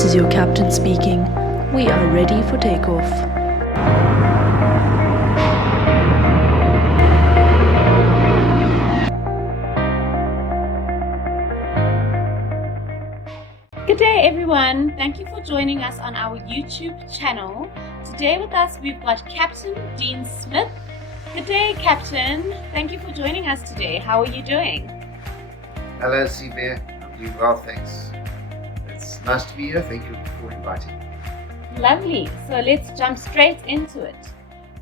This is your captain speaking. We are ready for takeoff. Good day everyone, thank you for joining us on our YouTube channel. Today with us we've got Captain Dean Smith. Good day Captain, thank you for joining us today. How are you doing? Hello Seabear, I'm doing well, thanks. It's nice to be here, thank you for inviting me. Lovely, so let's jump straight into it.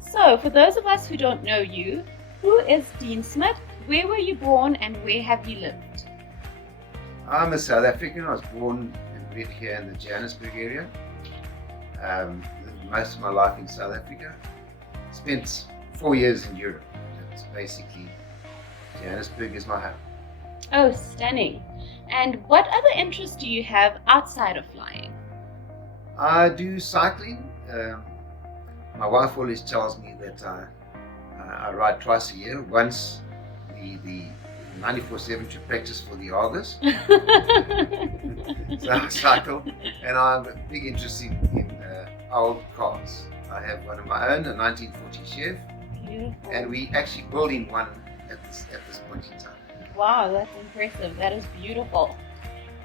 So for those of us who don't know you, who is Dean Smith? Where were you born and where have you lived? I'm a South African. I was born and bred here in the Johannesburg area. Lived most of my life in South Africa. Spent 4 years in Europe. It's basically Johannesburg is my home. Oh, stunning. And what other interests do you have outside of flying? I do cycling. My wife always tells me that I ride twice a year. Once the 94/7 to practice for the Argus. So I cycle, and I have a big interest in old cars. I have one of my own, a 1940 Chev, Beautiful. and we actually building one at this point in time. Wow, that's impressive. That is beautiful.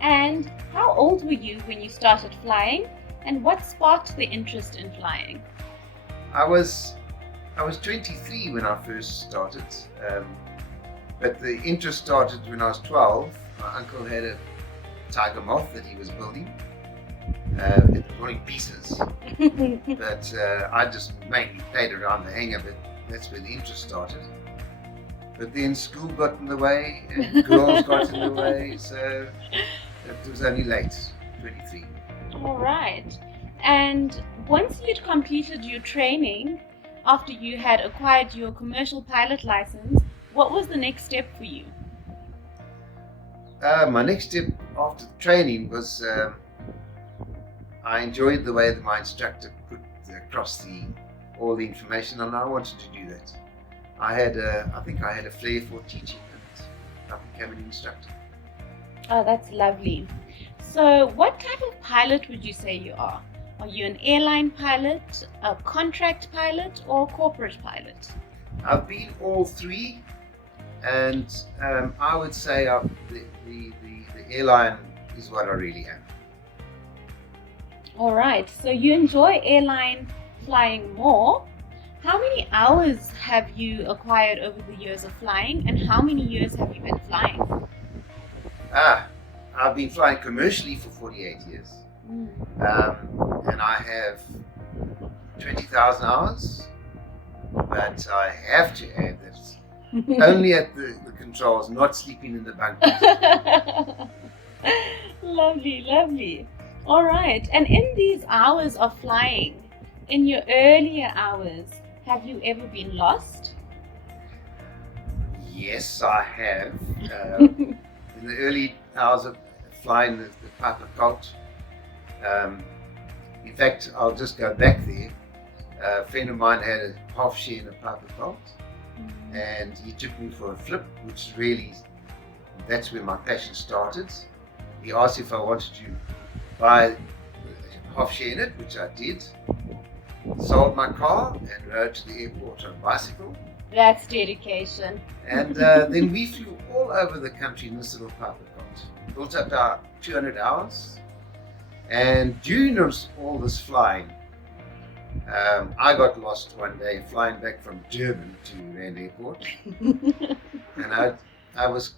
And how old were you when you started flying? And what sparked the interest in flying? I was 23 when I first started. But the interest started when I was 12. My uncle had a Tiger Moth that he was building. It was all in pieces. But I just mainly played around the hangar, but that's where the interest started. But then school got in the way, and girls got in the way, so it was only late, 23. All right. And once you'd completed your training, after you had acquired your commercial pilot license, what was the next step for you? My next step after the training was I enjoyed the way that my instructor put across all the information, and I wanted to do that. I think I had a flair for teaching, and I became an instructor. Oh, that's lovely. So what type of pilot would you say you are? Are you an airline pilot, a contract pilot, or corporate pilot? I've been all three. And I would say the airline is what I really am. All right, so you enjoy airline flying more. How many hours have you acquired over the years of flying, and how many years have you been flying? I've been flying commercially for 48 years. And I have 20,000 hours, but I have to add that only at the controls, not sleeping in the bunkers. Lovely, lovely. All right. And in these hours of flying, in your earlier hours, have you ever been lost? Yes, I have. In the early hours of flying the Piper Cult. In fact, I'll just go back there. A friend of mine had a half share in a Piper Cult. And he took me for a flip, which really, that's where my passion started. He asked if I wanted to buy a half share in it, which I did. Sold my car and rode to the airport on a bicycle. That's dedication. And then we flew all over the country in this little Piper Cult. Built up our 200 hours. And during all this flying, I got lost one day flying back from Durban to Rand Airport, and I was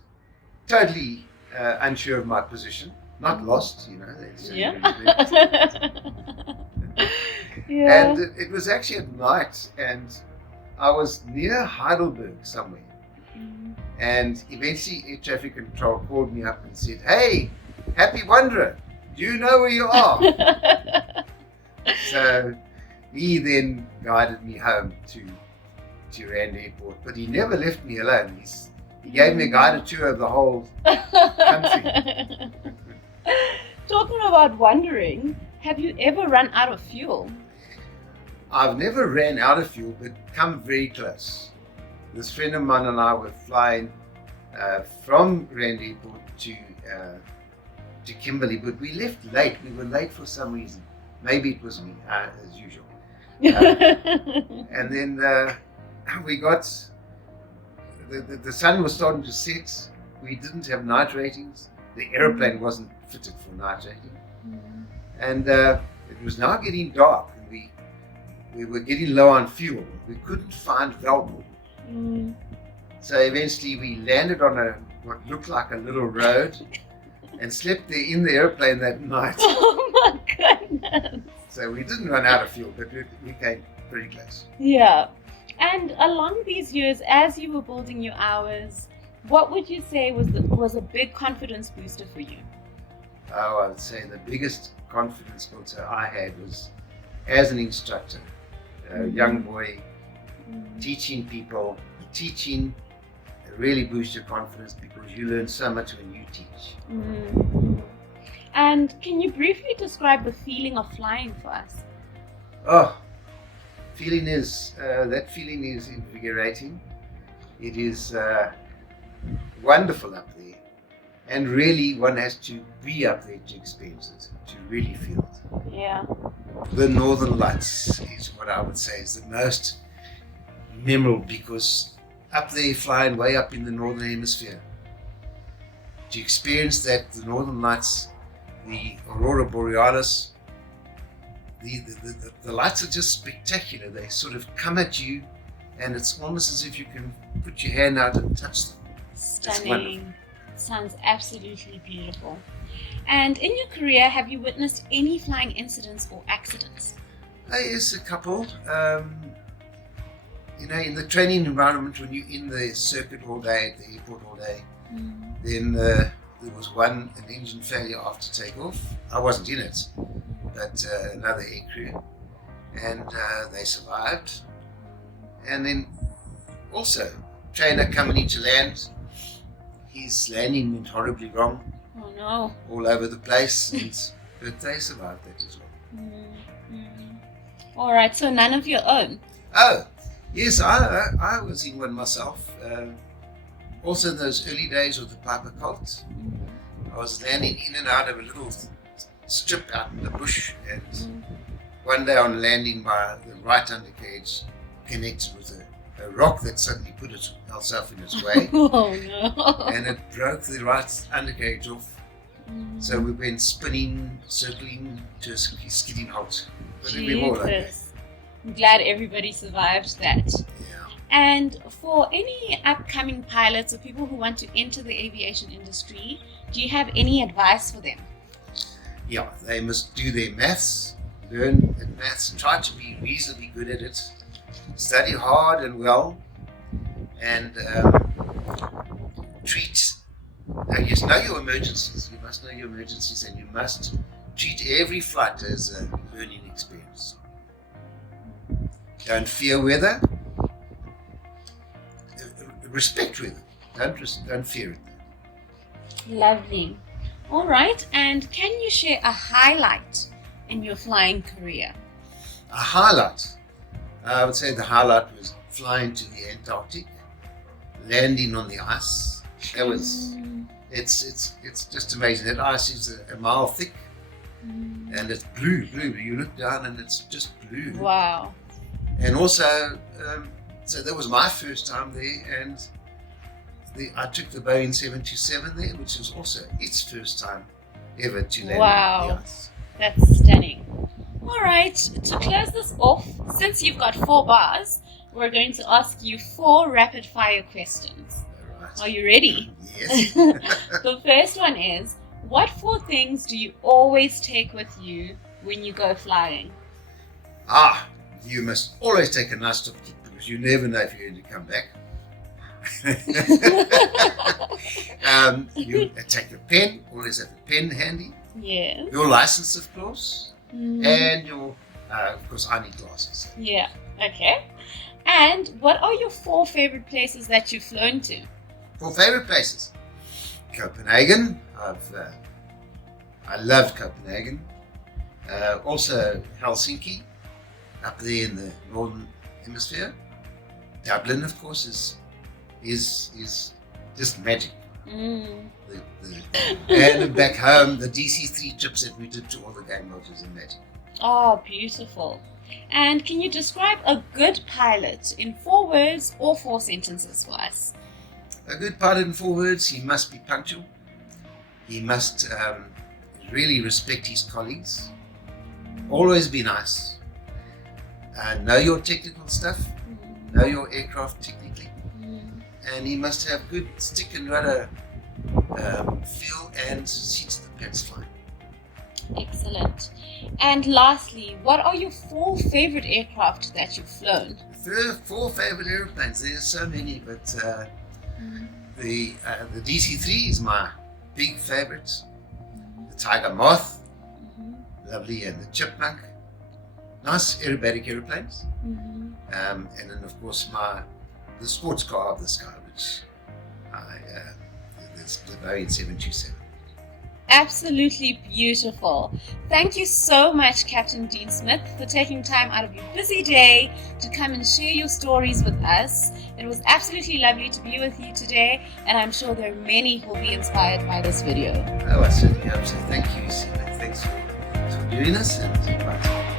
totally unsure of my position. Not lost, you know. Yeah. And it was actually at night, and I was near Heidelberg somewhere. And eventually air traffic control called me up and said, "Hey, happy wanderer, do you know where you are?" So he then guided me home to Rand Airport, but he never left me alone. He gave me a guided tour of the whole country. Talking about wandering, have you ever run out of fuel? I've never ran out of fuel, but come very close. This friend of mine and I were flying from Rand Airport to to Kimberley, but we left late. We were late for some reason. Maybe it was me, as usual. And then we got, the sun was starting to set. We didn't have night ratings. The aeroplane wasn't fitted for night rating. And it was now getting dark, and we were getting low on fuel. We couldn't find Velbourne. So eventually we landed on what looked like a little road and slept there in the airplane that night. Oh my goodness. So we didn't run out of fuel, but we came pretty close. Yeah. And along these years, as you were building your hours, what would you say was a big confidence booster for you? Oh, I would say the biggest confidence booster I had was as an instructor, a young boy, teaching people. Teaching really boosts your confidence because you learn so much when you teach. And can you briefly describe the feeling of flying for us? Oh, that feeling is invigorating. It is wonderful up there, and really one has to be up there to experience it, to really feel it. Yeah. The Northern Lights is what I would say is the most memorable, because up there flying way up in the Northern Hemisphere, to experience that, the Northern Lights, the Aurora Borealis, the lights are just spectacular. They sort of come at you, and it's almost as if you can put your hand out and touch them. Stunning. Sounds absolutely beautiful. And in your career, have you witnessed any flying incidents or accidents? Yes, a couple. In the training environment, when you're in the circuit all day, at the airport all day, then there was an engine failure after takeoff. I wasn't in it, but another air crew, and they survived. And then also, trainer coming in to land, his landing went horribly wrong. Oh no. All over the place, but they survived that as well. All right, so none of your own? Oh, yes, I was in one myself. Also in those early days of the Piper Cult, I was landing in and out of a little strip out in the bush, and one day on landing, the right undercarriage connected with a rock that suddenly put itself in its way. Oh no. And it broke the right undercarriage off. So we went spinning, circling to a skidding halt. But we were all okay. I'm glad everybody survived that. Yeah. And for any upcoming pilots or people who want to enter the aviation industry, do you have any advice for them? Yeah, they must do their maths, learn maths, try to be reasonably good at it, study hard and well, and know your emergencies. You must know your emergencies, and you must treat every flight as a learning experience. Don't fear weather. Respect weather. Don't fear it. Lovely. All right, and can you share a highlight in your flying career? A highlight? I would say the highlight was flying to the Antarctic, landing on the ice. That was, it's just amazing. That ice is a mile thick, and it's blue. You look down and it's just blue. Wow. And also, so that was my first time there, and I took the Boeing 727 there, which was also its first time ever to land on the ice. That's stunning. All right, to close this off, since you've got 4 bars, we're going to ask you 4 rapid fire questions. All right. Are you ready? Yes. The first one is, what 4 things do you always take with you when you go flying? You must always take a nice top kit, because you never know if you're going to come back. You take a pen, always have a pen handy. Yes. Your license, of course, and your, of course, I need glasses. Yeah, okay. And what are your 4 favorite places that you've flown to? 4 favorite places. Copenhagen. I love Copenhagen. Also Helsinki, up there in the northern hemisphere. Dublin, of course, is just magic. The And back home, the DC-3 trips that we did to all the game lodges in Magic. Oh, beautiful. And can you describe a good pilot in 4 words or 4 sentences for us? A good pilot in 4 words: he must be punctual. He must really respect his colleagues. Always be nice. Know your technical stuff. Know your aircraft technically. And he must have good stick and rudder feel and seats the pants flying. Excellent. And lastly, what are your 4 favorite aircraft that you've flown? The 4 favorite airplanes. There's so many, but the DC-3 is my big favorite. The Tiger Moth, lovely, and the Chipmunk. Nice aerobatic airplanes. And then of course the sports car of the sky, which is the Boeing 727. Absolutely beautiful. Thank you so much, Captain Dean Smith, for taking time out of your busy day to come and share your stories with us. It was absolutely lovely to be with you today, and I'm sure there are many who will be inspired by this video. Oh, I certainly hope so. Thank you, Sina. Thanks for doing this, and bye.